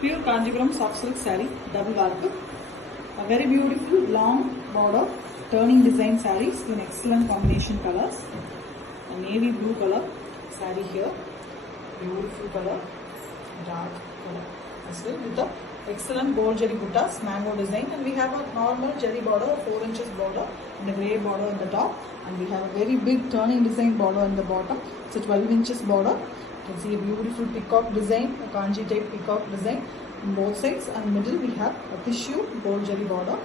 Pure Kanjipuram soft silk saree, double work. A very beautiful long border turning design sarees in excellent combination colors. A navy blue color saree here, beautiful color, dark color as well with the excellent gold jari buttas, mango design, and we have a normal jari border, 4 inches border and a grey border on the top, and we have a very big turning design border on the bottom. It's a 12 inches border. You can see a beautiful peacock design, a kanji type peacock design on both sides, and middle we have a tissue gold jari border,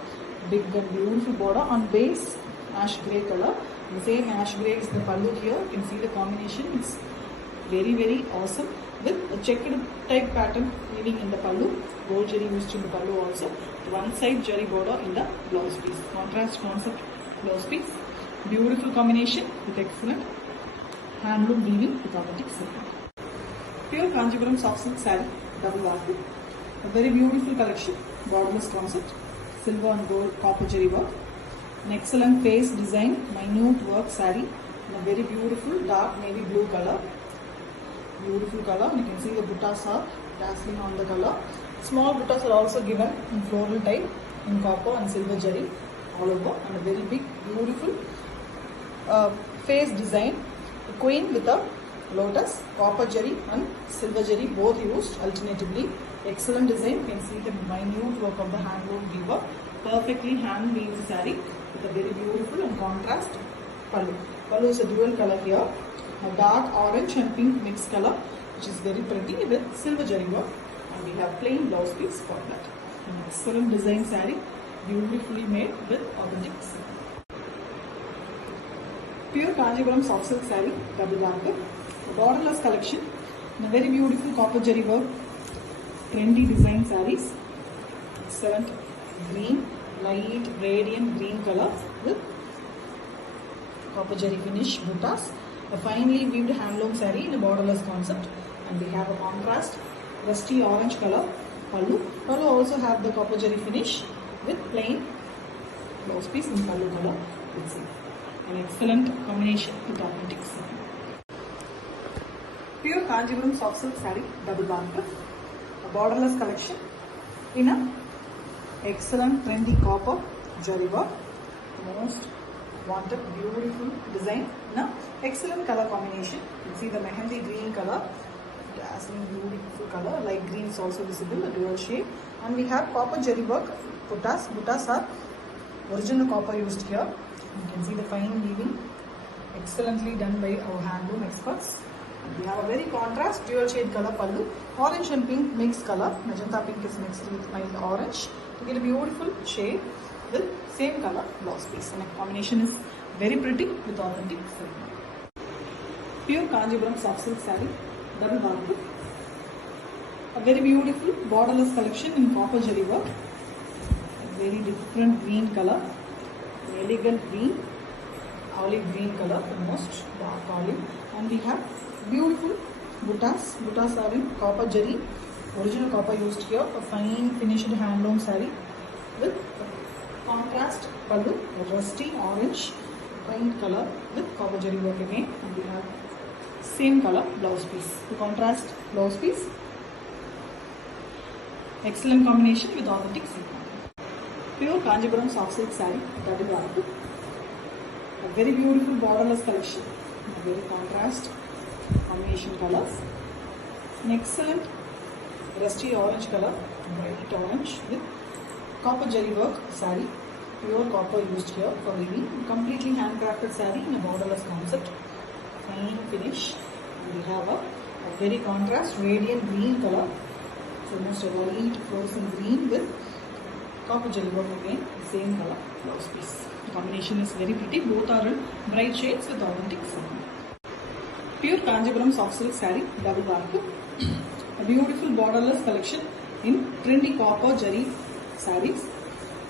big and beautiful border on base ash grey color. The same ash grey is the pallu here. You can see the combination. It's very awesome with a checked type pattern weaving in the pallu, gold jari used in the pallu also. One side jari border in the blouse piece, contrast concept blouse piece. Beautiful combination with excellent handloom weaving with authentic silk. Pure Kanjipuram soft silk saree, double work. A very beautiful collection, borderless concept, silver and gold copper jari work. An excellent face design, minute work saree in a very beautiful dark navy blue color. Beautiful color, and you can see the buttas are dazzling on the color. Small buttas are also given in floral type in copper and silver jari all over, and a very big beautiful face design, a queen with a lotus, copper jari and silver jari both used alternatively. Excellent design. You can see the minute work of the handloom weaver, perfectly hand weaved saree with a very beautiful and contrast pallu. Pallu is a dual color here, a dark orange and pink mixed color, which is very pretty with silver jari work, and we have plain blouse piece for that. An excellent design saree, beautifully made with authentic silk. Pure Kanjipuram soft silk saree, double work. A borderless collection in a very beautiful copper jari work, trendy design sarees. Excellent green, light radiant green color with copper jari finish buttas. A finely weaved handloom saree in a borderless concept, and we have a contrast rusty orange color pallu. Pallu also have the copper jari finish with plain blouse piece in pallu color. Let's see, an excellent combination with authentic silk. Pure Kanjipuram soft silk saree, double work. A borderless collection in a excellent trendy copper jari work. Most wanted beautiful design in a excellent color combination. You can see the mehendi green color, dazzling beautiful color, light green is also visible, a dual shade, and we have copper jari work buttas. Buttas are original copper used here. You can see the fine weaving, excellently done by our handloom experts. We have a very contrast dual shade color pallu, orange and pink mixed color, magenta pink is mixed with mild orange to get a beautiful shade with same color blouse piece, and the combination is very pretty with authentic silk. Pure Kanjipuram soft silk saree, double work. A very beautiful borderless collection in copper jari work. A very different green color, elegant green, olive green color, almost dark olive, and we have beautiful buttas. Buttas are in copper jari, original copper used here. A fine finished handloom saree with contrast pallu, a rusty orange paint color with copper jari work again, and we have same color blouse piece. The contrast blouse piece, excellent combination with authentic silk. Pure Kanjipuram soft silk saree, double work. A very beautiful borderless collection, a very contrast combination colors. An excellent rusty orange color, bright orange with copper jari work saree, pure copper used here for weaving, completely handcrafted saree in a borderless concept, fine finish. We have a very contrast radiant green color, it's almost a light frozen green with copper jari work again, same color blouse piece. The combination is very pretty, both are in bright shades with authentic silk. Pure Kanjipuram soft silk saree, double work. A beautiful borderless collection in trendy copper jari sarees,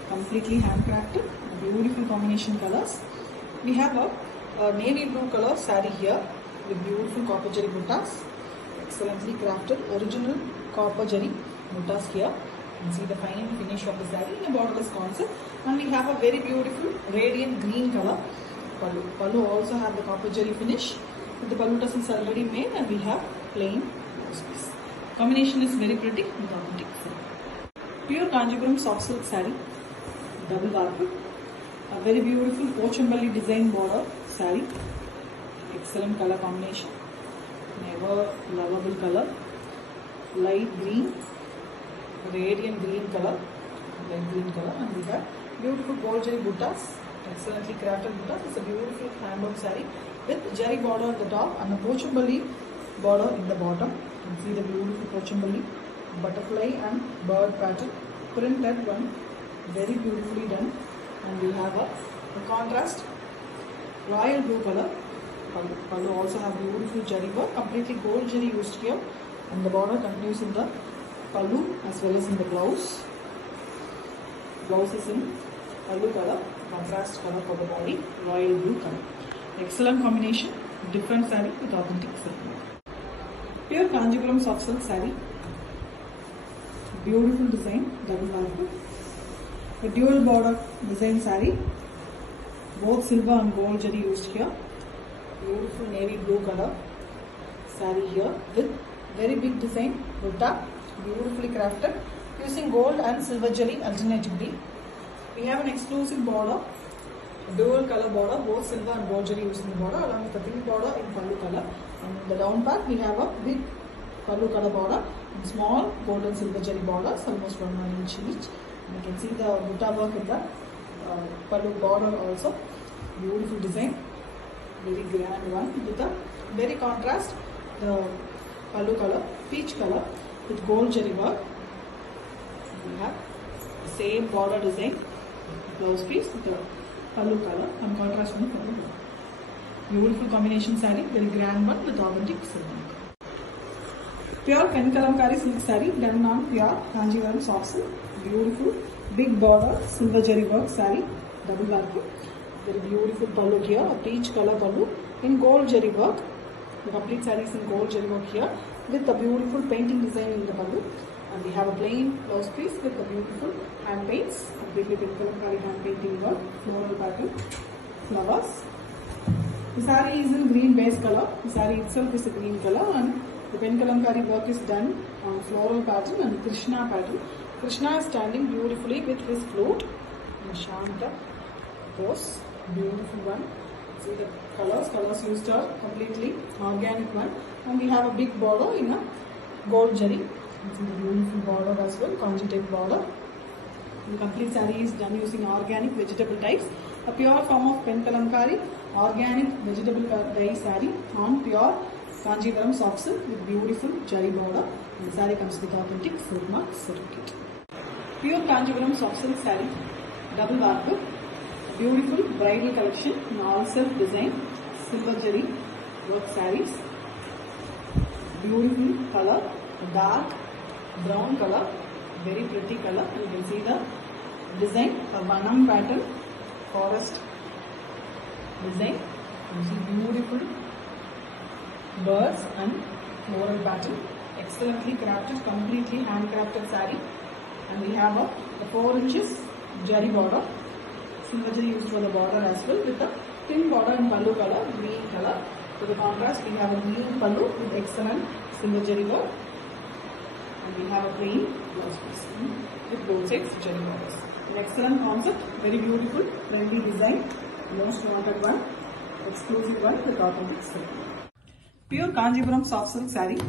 completely handcrafted, beautiful combination colors. We have a navy blue color saree here with beautiful copper jari buttas, excellently crafted original copper jari buttas here. You can see the fine finish of the saree in a borderless concept, and we have a very beautiful radiant green color pallu. Pallu also have the copper jari finish with the pallu tassels already made, and we have plain blouse piece. Combination is very pretty with authentic silk. Pure Kanjipuram soft silk saree, double dark, a very beautiful Pochampalli design border saree, excellent color combination, never lovable color, light green, radiant green color, light green color, and we have beautiful gold jari buttas, excellently crafted buttas. It's a beautiful handwork saree with jari border at the top and a Pochampalli border in the bottom. You can see the beautiful Pochampalli butterfly and bird pattern printed one, very beautifully done. And we have a contrast royal blue color. Pallu also have beautiful jari work, completely gold jari used here, and the border continues in the pallu as well as in the blouse. Blouse is in pallu color, contrast color for the body, royal blue color. Excellent combination, different saree with authentic silk. Pure Kanjipuram soft silk saree, beautiful design, double marker, a dual border design saree, both silver and gold jari used here. Beautiful navy blue color saree here with very big design butta, beautifully crafted using gold and silver jari alternatively. We have an exclusive border, dual color border, both silver and gold jari used in the border, along with a pink border in pallu color. And the down part we have a big pallu color border and small gold and silver jari borders, almost 1 inch each. And you can see the butta work in the pallu border also. Beautiful design, very grand one with a very contrast, the pallu color, peach color with gold jari work. We have the same border design, blouse piece with the pallu color and contrast on the pallu color. Beautiful combination saree, very grand one with authentic silk. Pure Penkalamkari silk saree done on pure Kanjivaram soft silk. Beautiful big border silver jari work saree, double barku. Very beautiful pallu here, a peach color pallu in gold jari work. The complete saree is in gold jari work here with a beautiful painting design in the pallu. And we have a plain blouse piece with a beautiful hand paints, completely Penkalamkari hand painting work, floral pattern, flowers. The saree is in green base color. The saree itself is a green color, and the Penkalamkari work is done on floral pattern and Krishna pattern. Krishna is standing beautifully with his flute in Shanta pose. Beautiful one. See the colors used are completely organic one, and we have a big border in a gold jari. You see the beautiful border as well, kanji type border. The complete saree is done using organic vegetable dyes. A pure form of Penkalamkari organic vegetable dye saree on pure Kanjivaram soft silk with beautiful jari border. And the saree comes with authentic silk mark certificate. Pure Kanjivaram soft silk saree, double barber, beautiful bridal collection in all self design, silver jari work sarees. Beautiful color, dark brown color, very pretty color. You can see the design, a Vanam pattern, forest design. You see beautiful birds and floral pattern, excellently crafted, completely handcrafted saree. And we have the 4 inches jari border, silver jari used for the border as well, with the pink border in pallu color, green color. For the contrast, we have a green pallu with excellent silver jari work. And we have a plain blouse piece with both sides jari borders. An excellent concept, very beautiful, trendy design, most wanted one, exclusive one with authentic silk. Pure Kanjipuram soft silk saree,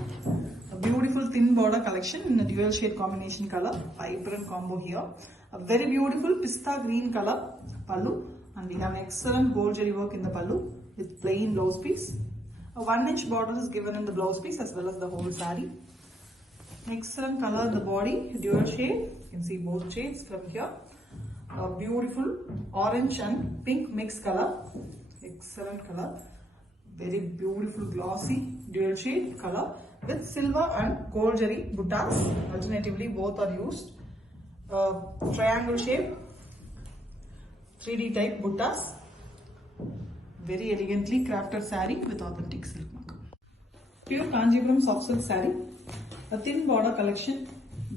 a beautiful thin border collection in a dual shade combination color, vibrant combo here. A very beautiful pista green color pallu, and we have excellent gold jari work in the pallu with plain blouse piece. A 1 inch border is given in the blouse piece as well as the whole saree. Excellent color in the body, dual shade. You can see both shades from here. A beautiful orange and pink mixed color. Excellent color. Very beautiful glossy dual shade color with silver and gold jari buttas. Alternatively, both are used. Triangle shape, 3D type buttas. Very elegantly crafted saree with authentic silk mark. Pure Kanjipuram soft silk saree. A thin border collection,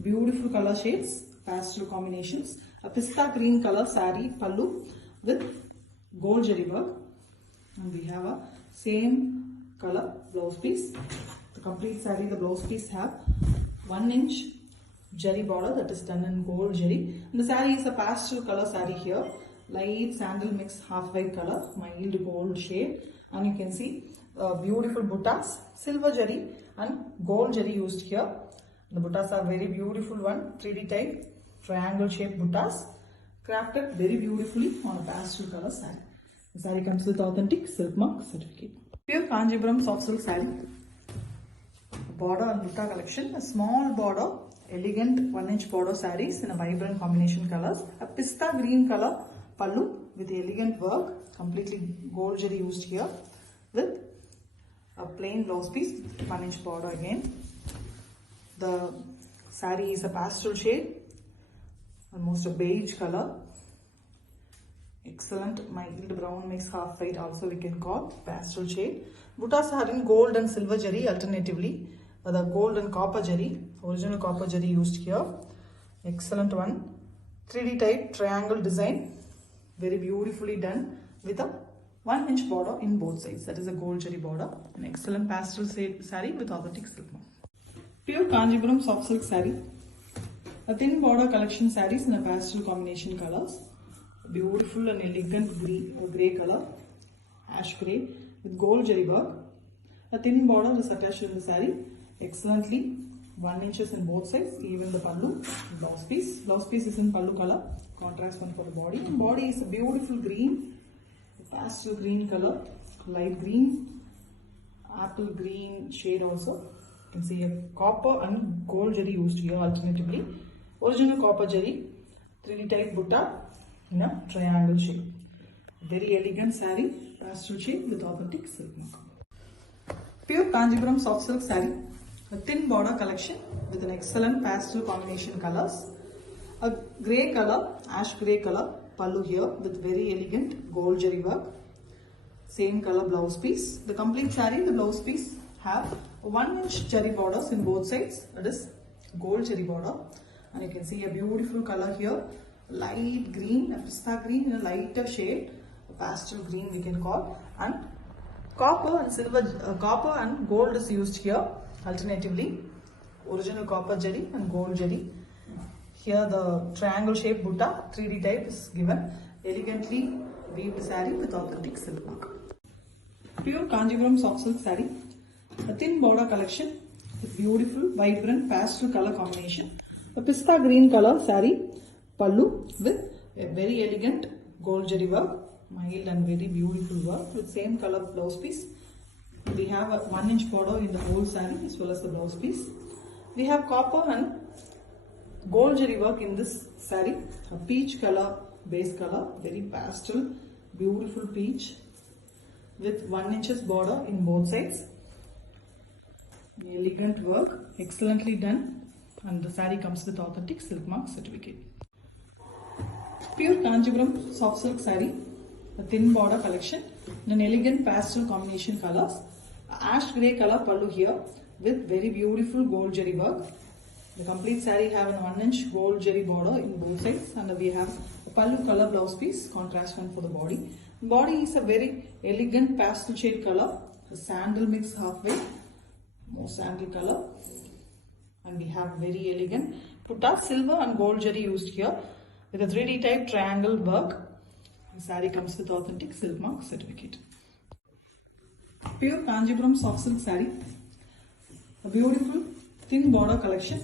beautiful color shades, pastel combinations. A pista green color saree pallu with gold jari work. And we have a same color blouse piece. The complete saree, the blouse piece have 1 inch Jari border that is done in gold jari. And the saree is a pastel color saree here. Light sandal mix half white color, mild gold shade. And you can see beautiful buttas, silver jari and gold jari used here. The buttas are very beautiful one, 3D type, triangle shaped buttas, crafted very beautifully on a pastel color saree. The saree comes with authentic silk mark certificate. Pure Kanjipuram soft silk saree. Border and butta collection, a small border, elegant 1 inch border sarees in a vibrant combination colors. A pista green color pallu with elegant work, completely gold jari used here, with a plain blouse piece, 1 inch border again. The saree is a pastel shade, almost a beige color. Excellent mild brown mix half white also we can call pastel shade. Buttas are in gold and silver jari alternatively. The gold and copper jari, original copper jari used here. Excellent one. 3D type triangle design, very beautifully done with a 1 inch border in both sides. That is a gold jari border. An excellent pastel saree with authentic silk mark. Pure Kanjipuram soft silk saree. A thin border collection sarees in a pastel combination colors. Beautiful and elegant grey color, ash grey with gold jari work. A thin border is attached in the saree. Excellently 1 inches in both sides, even the pallu, blouse piece. Blouse piece is in pallu color, contrast one for the body. And body is a beautiful green, pastel green color, light green, apple green shade also. You can see a copper and gold jari used here alternatively. Original copper jari, 3D type butta in a triangle shape. Very elegant saree, pastel shade with authentic silk mark. Pure Kanjipuram soft silk saree. A thin border collection with an excellent pastel combination colors. A grey color, ash grey color pallu here with very elegant gold jari work. Same color blouse piece. The complete saree, the blouse piece have 1 inch jari borders in both sides. That is gold jari border. And you can see a beautiful color here. Light green, a pista green in a lighter shade. A pastel green we can call. And copper and silver, copper and gold is used here. Alternatively, original copper jari and gold jari. Here the triangle shaped butta, 3D type is given. Elegantly weaved saree with authentic silk mark. Pure Kanjipuram soft silk saree. A thin border collection with beautiful, vibrant pastel color combination. A pista green color saree, pallu with a very elegant gold jari work, mild and very beautiful work with same color blouse piece. We have a 1 inch border in the whole saree as well as the blouse piece. We have copper and gold jari work in this saree. A peach color, base color, very pastel, beautiful peach with 1 inches border in both sides. Elegant work, excellently done, and the saree comes with authentic silk mark certificate. Pure Kanjipuram soft silk saree, a thin border collection in an elegant pastel combination colors. Ash grey color pallu here with very beautiful gold jari work. The complete saree have a 1 inch gold jari border in both sides, and we have a pallu color blouse piece, contrast one for the body. Body is a very elegant pastel shade color, a sandal mix halfway, more sandal color, and we have very elegant putta, silver and gold jari used here with a 3D type triangle work. The saree comes with authentic silk mark certificate. Pure Kanjipuram soft silk saree. A beautiful thin border collection.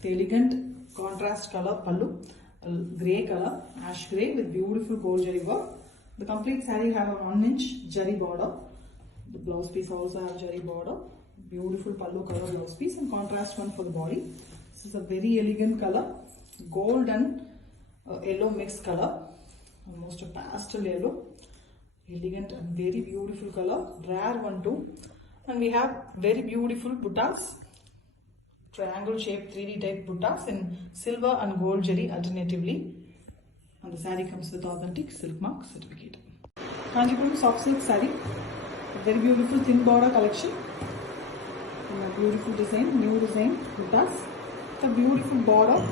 The elegant contrast color pallu, a grey color, ash grey with beautiful gold jari work. The complete saree have a 1 inch jari border. The blouse piece also have jari border. Beautiful pallu color blouse piece and contrast one for the body. This is a very elegant color, gold and yellow mixed color, almost a pastel yellow. Elegant and very beautiful color, rare one too. And we have very beautiful buttas, triangle shaped 3D type buttas in silver and gold jari alternatively. And the saree comes with authentic silk mark certificate. Kanjipuram soft silk saree, a very beautiful thin border collection. And a beautiful design, new design buttas. The beautiful border.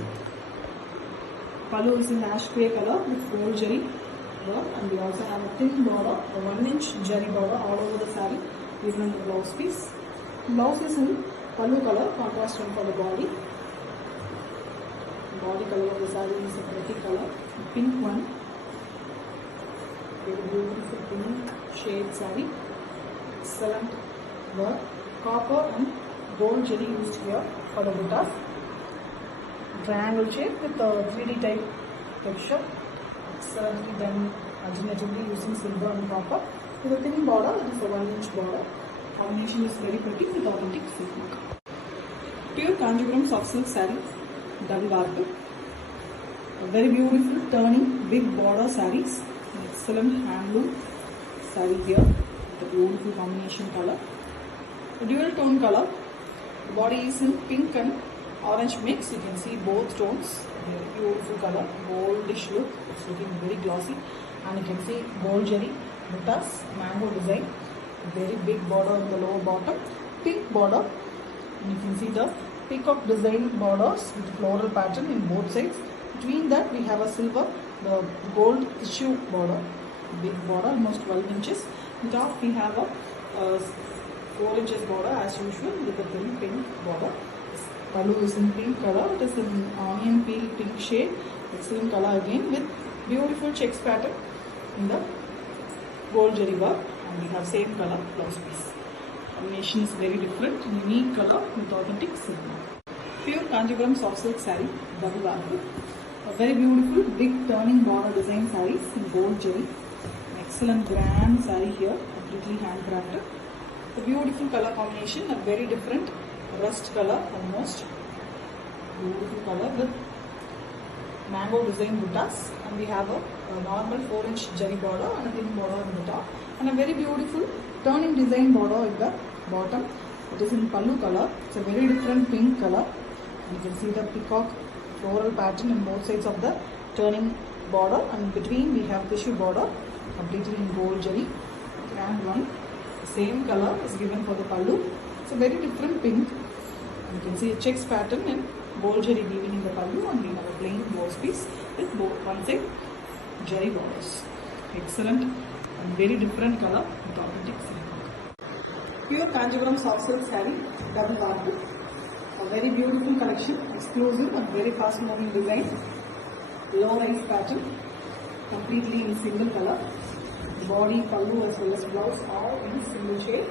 Pallu is in ash grey color with gold jari. And we also have a thin border, a 1 inch jari border all over the saree, even on the blouse piece. Blouse is in pallu color, contrast one for the body. Body color of the saree is a pretty color, pink one. Very beautiful pink shade saree. Excellent work. Copper and gold jewelry used here for the buttas. Triangle shape with a 3D type texture. Excellently done alternatively using silver and copper. With a thin border, it is a 1-inch border. Combination is very pretty with authentic silk work. Pure Kanjipuram soft silk saree, double warp. A very beautiful turning big border sarees. Excellent handloom saree here with a beautiful combination color. A dual tone color. The body is in pink and orange mix. You can see both tones. Very beautiful color, goldish look. It's looking very glossy. And you can see gold jewelry, buttas, mango design. Very big border on the lower bottom, pink border. And you can see the peacock design borders with floral pattern in both sides. Between that we have a silver, the gold tissue border, big border, almost 12 inches. On top we have a 4 inches border as usual with a pink border. Pallu is in pink color. It is an onion peel pink shade. Excellent color again with beautiful checks pattern in the gold jewelry work. And we have same color blouse piece. Combination is very different, unique color with authentic silk. Pure Kanjipuram soft silk saree, double warp. A very beautiful big turning border design sarees in gold jewelry. Excellent grand saree here, completely handcrafted. A beautiful color combination, a very different rust color almost. Beautiful color with mango design buttas, and we have a normal 4-inch jari border and a thin border on the top, and a very beautiful turning design border at the bottom. It is in pallu color. It's a very different pink color. You can see the peacock floral pattern on both sides of the turning border, and between we have tissue border completely in gold jewelry. And one same color is given for the pallu. It's a very different pink. You can see a checks pattern in gold jewelry weaving in the pallu, and we have a plain blouse piece with both one side jewelry borders. Excellent and very different color with authentic silk. Pure Kanjipuram soft silk saree, double warp. A very beautiful collection, exclusive and very fast moving design. Low rise pattern, completely in single color. Body, pallu as well as blouse all in single shade.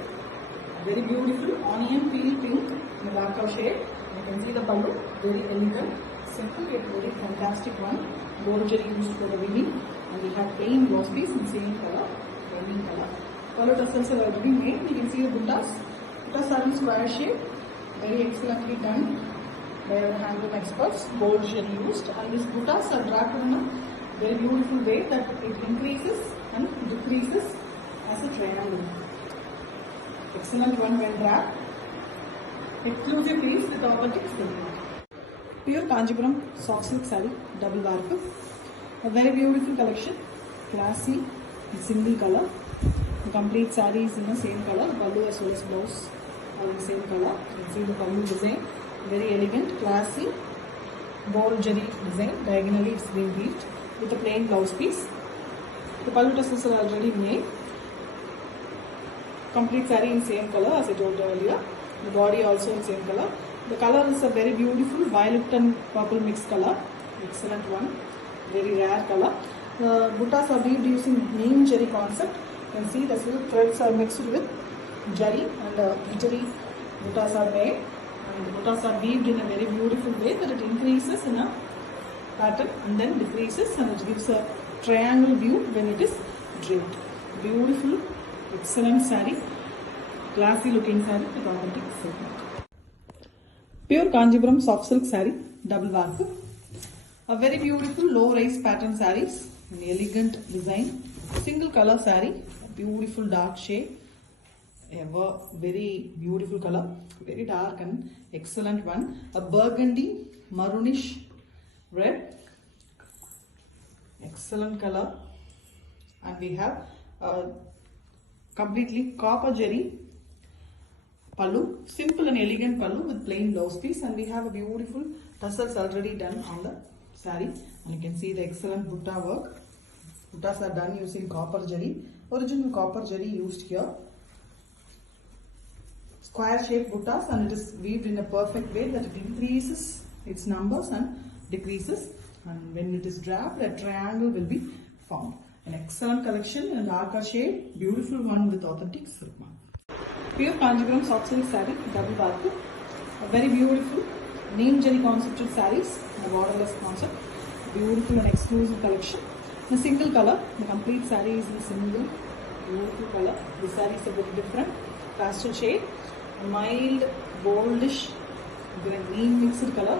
Very beautiful onion peel pink in the dark of shade. You can see the pallu, very elegant, simple yet very fantastic one. Gold jewelry used for the weaving, and we have plain blouse piece in same color, plain color. Pallu tassels are already made. You can see the buttas. Buttas are in square shape, very excellently done by our handloom experts. Gold jewelry used, and these buttas are draped in a very beautiful way that it increases and decreases as a triangle. Excellent one when wrapped. Exclusive piece with authentic silk. Pure Kanjipuram soft silk saree, double warp. A very beautiful collection, classy, in single color. The complete saree is in the same color. Pallu as well as blouse are in the same color. You can see the pallu design, very elegant, classy, gold jewelry design. Diagonally it's been weaved with a plain blouse piece. The pallu tassels are already made. Complete saree in same color as I told earlier. The body also in same color. The color is a very beautiful violet and purple mixed color. Excellent one. Very rare color. The buttas are weaved using neem jari concept. You can see the silk threads are mixed with jari, and glittery buttas are made. And the buttas are weaved in a very beautiful way that it increases in a pattern and then decreases, and it gives a triangle view when it is draped. Beautiful, excellent saree. Classy looking saree with authentic silk. Pure Kanjipuram soft silk saree, double warp. A very beautiful low rise pattern sarees, an elegant design, single color saree, a beautiful dark shade, a very beautiful color, very dark and excellent one. A burgundy maroonish red, excellent color, and we have a completely copper jari pallu, simple and elegant pallu with plain blouse piece, and we have a beautiful tassels already done on the saree, and you can see the excellent butta work. Buttas are done using copper jari, original copper jari used here. square shaped buttas, and it is weaved in a perfect way that it increases its numbers and decreases, and when it is draped a triangle will be formed. An excellent collection in darker shade, beautiful one with authentic silk mark. Pure Kanjipuram soft silk saree, double barku. A very beautiful neem jari concepted sarees, a borderless concept. Beautiful and exclusive collection. In a single color, the complete saree is in single beautiful color. The saree is a bit different. Pastel shade, a mild goldish green mixed color.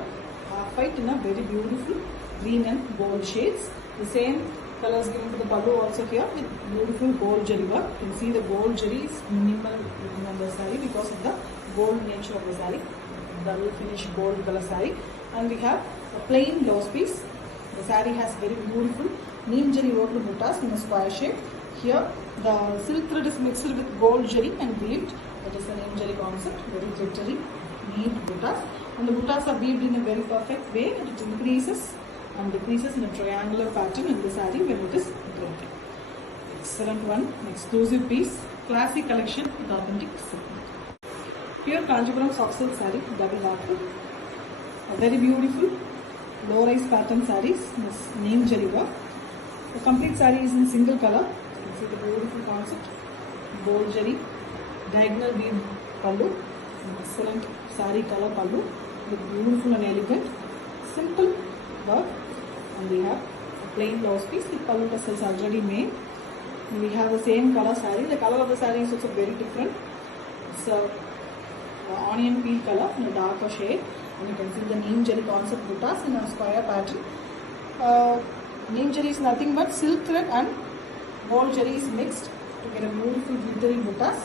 Half white in a very beautiful green and gold shades. The same colors given to the pallu also here with beautiful gold jari work. You can see the gold jari is minimal on the saree because of the gold nature of the saree. Double finish gold color saree, and we have a plain blouse piece. The saree has very beautiful neem jari worked buttas in a square shape. Here the silk thread is mixed with gold jari and weaved. That is a neem jari concept, very glittery neat buttas, and the buttas are weaved in a very perfect way. It increases and decreases in a triangular pattern in the saree when it is printed. Excellent one, exclusive piece, classy collection with authentic silk. Pure Kanjipuram soft silk saree, double barku. A very beautiful low rise pattern sarees, this neem jari work. The complete saree is in single color. You can see the beautiful concept, gold jari, diagonal weave pallu, excellent saree color pallu with beautiful and elegant, simple work. And we have a plain blouse piece with pallu tassels already made. And we have the same color saree. The color of the saree is also very different. It's a onion peel color in a darker shade. And you can see the neem jari concept buttas in a square pattern. Neem jari is nothing but silk thread and gold jari is mixed to get a beautiful glittery buttas.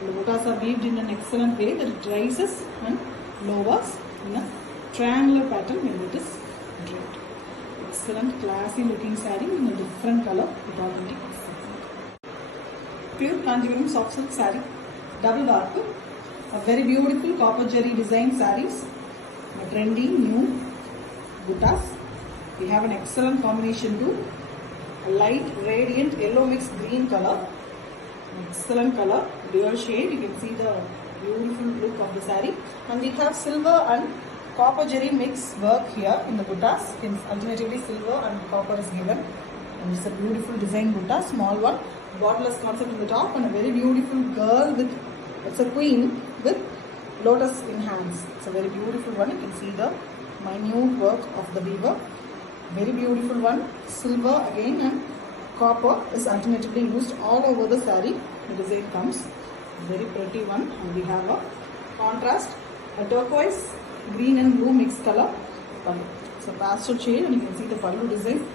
The buttas are weaved in an excellent way that it rises and lowers in a triangular pattern when it is draped. Excellent classy looking saree in a different color with authentic silk. Pure Kanjipuram soft silk saree, double barku. A very beautiful copper jari design sarees, a trendy new buttas. We have an excellent combination too, a light radiant yellow mixed green color, an excellent color, dual shade. You can see the beautiful look of the saree, and we have silver and copper jari mix work here in the buttas. Alternatively silver and copper is given, and it's a beautiful design butta, small one, borderless concept in the top, and a very beautiful girl with, it's a queen with lotus in hands. It's a very beautiful one. You can see the minute work of the weaver. Very beautiful one. Silver again and copper is alternatively used all over the saree. The design comes very pretty one, and we have a contrast, a turquoise green and blue mixed color pallu. It's a pastel shade, and you can see the pallu design.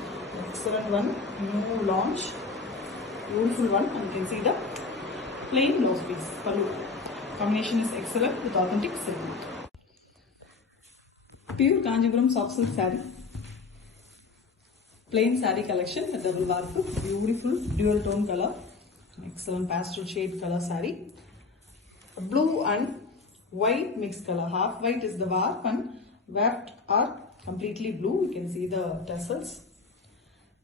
Excellent one, new launch, beautiful one, and you can see the plain blouse piece pallu. Combination is excellent with authentic silk. Pure Kanjipuram soft silk saree, plain saree collection with double barku, beautiful dual tone color, excellent pastel shade color saree. Blue and white mixed color, half white is the warp and weft are completely blue. You can see the tassels.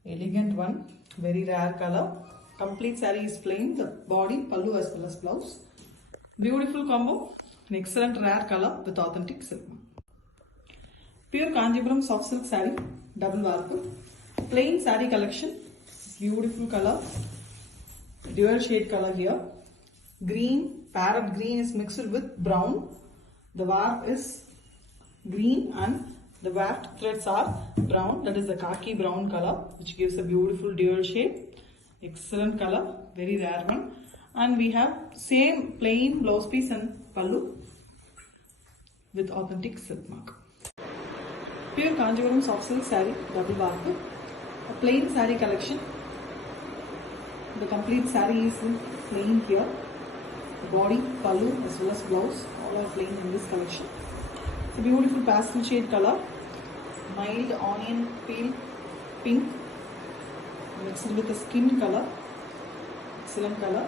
Elegant one, very rare color. Complete saree is plain, the body, pallu as well as blouse. Beautiful combo, an excellent rare color with authentic silk. Pure Kanjipuram soft silk saree, double barku. Plain saree collection, beautiful color, dual shade color here. Green, parrot green is mixed with brown. The warp is green and the weft threads are brown. That is the khaki brown color, which gives a beautiful dual shade. Excellent color, very rare one. And we have same plain blouse piece and pallu with authentic silk mark. Pure Kanjipuram soft silk saree, double barku. A plain saree collection. The complete saree is in plain here. The body, pallu as well as blouse, all are plain in this collection. It's a beautiful pastel shade color, mild onion peel pink mixed with a skin color. Excellent color,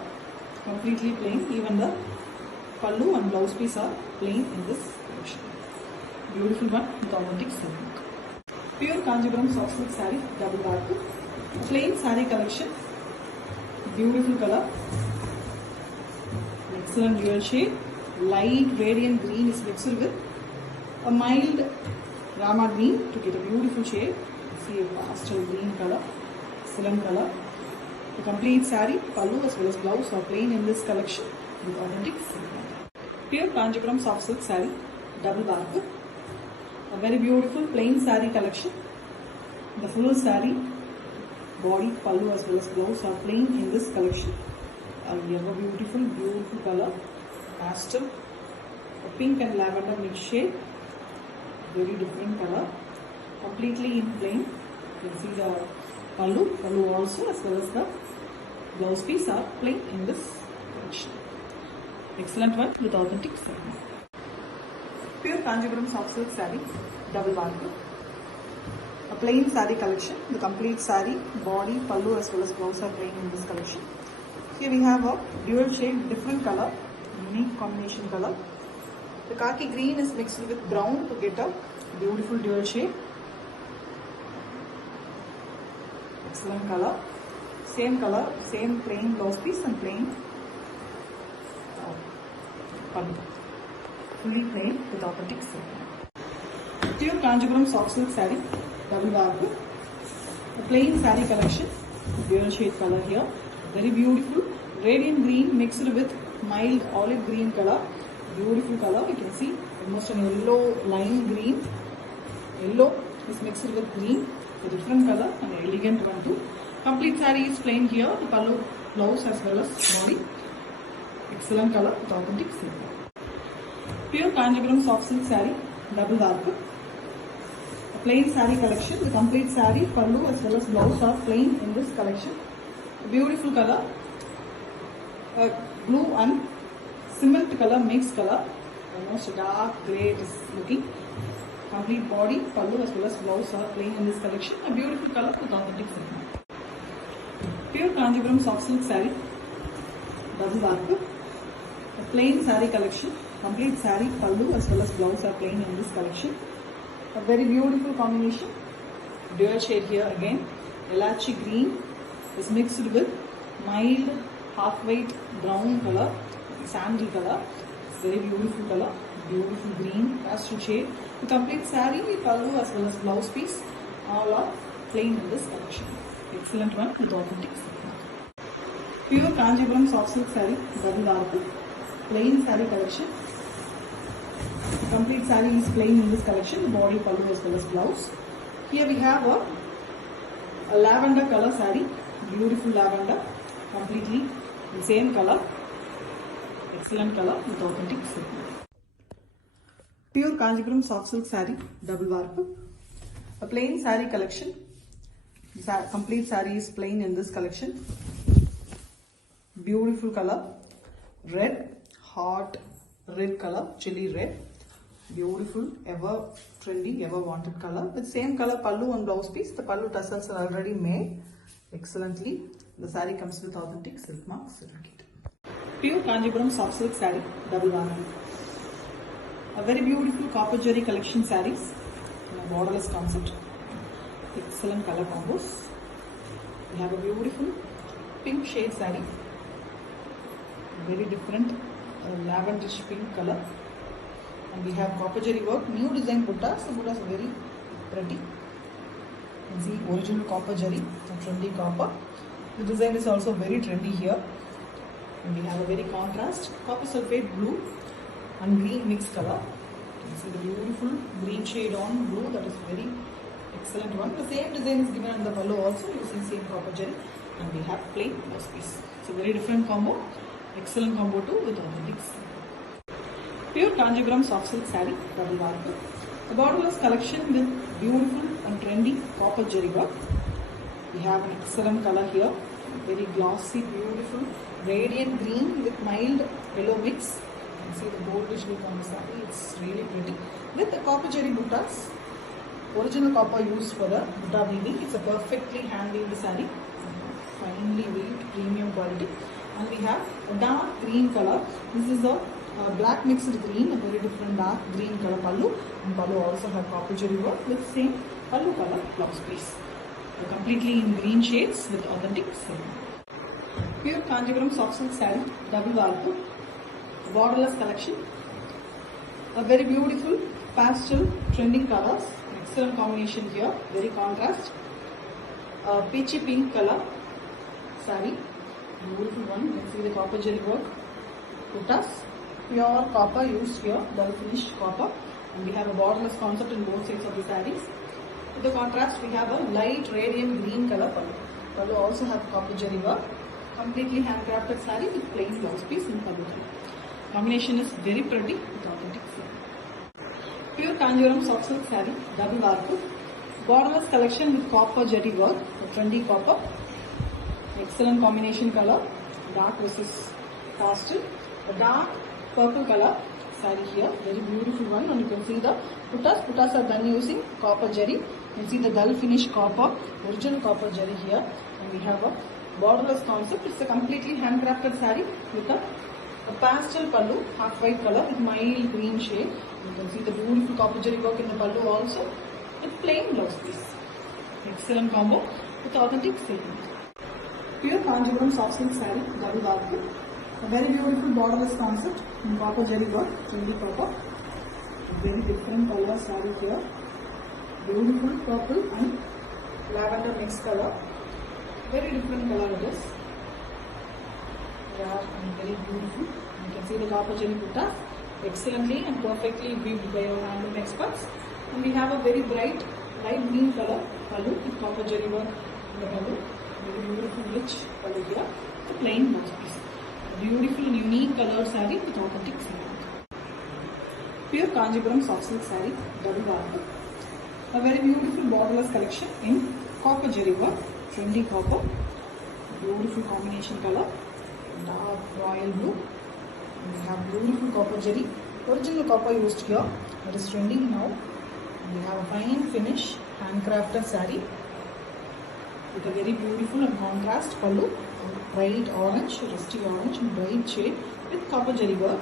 completely plain. Even the pallu and blouse piece are plain in this collection. Beautiful one with authentic silk. Pure Kanjipuram soft silk saree, double barku. Plain saree collection, beautiful color, excellent dual shade, light radiant green is mixed with a mild Rama green to get a beautiful shade. See a pastel green color, excellent color. The complete saree, pallu as well as blouse are plain in this collection with authentic silk. Pure Kanjipuram soft silk saree, double bark. A very beautiful plain saree collection. The full saree, body, pallu as well as blouse are plain in this collection. We have a beautiful color, pastel, a pink and lavender mixed shade, very different color, completely in plain. You can see the pallu also as well as the blouse piece are plain in this collection. Excellent one with authentic saree. Pure Kanjipuram soft silk saree, double bark. A plain saree collection. The complete saree, body, pallu as well as blouse are plain in this collection. Here we have a dual shade, different color, unique combination color. The khaki green is mixed with brown to get a beautiful dual shade. Excellent color. Same color, same plain blouse piece and plain pallu. Fully plain with authentic silk. Pure Kanjipuram soft silk saree, double bark. A plain saree collection, dual shade color here. Very beautiful, radiant green mixed with mild olive green color. Beautiful color, you can see almost an yellow lime green. Yellow is mixed with green, a different color and an elegant one too. Complete saree is plain here, the pallu, blouse as well as body. Excellent color with authentic silk. Pure Kanjipuram soft silk saree, double bark. A plain saree collection, the complete saree, pallu as well as blouse are plain in this collection. Beautiful color, blue and cement color, mixed color, almost dark grey it is looking. Complete body, pallu as well as blouse are plain in this collection. A beautiful color with authentic silk. Pure Kanjipuram soft silk saree, double bark. A plain saree collection, complete saree, pallu as well as blouse are plain in this collection. A very beautiful combination, dual shade here again. Elachi green is mixed with mild half white brown color, sandy color. Very beautiful color, beautiful green pastel shade. The complete saree, pallu as well as blouse piece all are plain in this collection. Excellent one with authentic silk. Pure Kanjipuram soft silk saree, double bark. Plain saree collection. The complete saree is plain in this collection, body, pallu as well as blouse. Here we have a lavender color saree, beautiful lavender, completely the same color, excellent color with authentic silk. Pure Kanjipuram soft silk saree, double bark. A plain saree collection, complete saree is plain in this collection. Beautiful color, red, hot red color, chili red. Beautiful, ever trendy, ever wanted color. With same color pallu and blouse piece. The pallu tassels are already made excellently. The saree comes with authentic silk mark certificate. Pure Kanjipuram soft silk saree, double bark. A very beautiful copper jari collection sarees in a borderless concept. Excellent color combos. We have a beautiful pink shade saree. Very different lavenderish pink color. And we have copper jari work, new design buttas. The buttas are very pretty. You can see original copper jari, a trendy copper. The design is also very trendy here. And we have a very contrast copper sulphate blue and green mixed color. You can see the beautiful green shade on blue, that is very excellent one. The same design is given on the pallu also using same copper jari, and we have plain blouse piece. It's a very different combo, excellent combo too with authentic silk. Pure Kanjipuram soft silk saree, double bark. A borderless collection with beautiful and trendy copper jari work. We have an excellent color here, very glossy, beautiful, radiant green with mild yellow mix. You can see the goldish look on the saree, it's really pretty. With the copper jari buttas, original copper used for the butta weaving. It's a perfectly hand weaved saree, finely weaved, premium quality. And we have a dark green color. This is the black mixed green, a very different dark green color pallu. And pallu also have copper jari work with same pallu color blouse piece. They're completely in green shades with authentic silk. Pure Kanjipuram soft silk saree, double bark. borderless collection. A very beautiful pastel trending colors. Excellent combination here. Very contrast. Peachy pink color saree. Beautiful one. You can see the copper jewelry work. Buttas. Pure copper used here. Dull finish copper. And we have a borderless concept in both sides of the sarees. With the contrast, we have a light radiant green color pallu. Pallu also have copper jewelry work. Completely handcrafted saree with plain blouse piece in pallu color. Combination is very pretty with authentic silk. Pure Kanjivaram soft silk saree, double varku. Borderless collection with copper jewelry work, trendy copper. Excellent combination color, dark versus pastel. A dark purple color saree here, very beautiful one, and you can see the puttas. Puttas are done using copper jewelry. You can see the dull finish copper, original copper jewelry here, and we have a borderless concept. It's a completely handcrafted saree with a pastel pallu, half white color with mild green shade. You can see the beautiful copper jewelry work in the pallu also with plain blouse piece. Excellent combo with authentic silk. Pure Kanjivaram soft silk saree, double varku. A very beautiful borderless concept in copper jewelry work, trendy copper. A very different color saree here. Beautiful purple and lavender mixed color. Very different color it is. Rare and very beautiful. You can see the copper jewelry puttas excellently and perfectly weaved by our handloom experts. And we have a very bright light green color pallu with copper jewelry work in the pallu. Very beautiful rich pallu here. The plain blouse piece. A beautiful and unique color saree with authentic silk. Pure Kanjivaram soft silk saree, double varku. A very beautiful borderless collection in copper jewelry work, trendy copper. Beautiful combination color. Dark royal blue. And we have beautiful copper jewelry. Original copper used here. It is trending now. And we have a fine finish handcrafted saree with a very beautiful and contrast pallu. Bright orange, rusty orange and bright shade with copper jewelry work.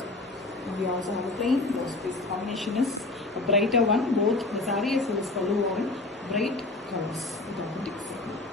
And we also have a plain blouse piece. The combination is a brighter one. Both the saree as well as pallu are in bright colors with authentic silk.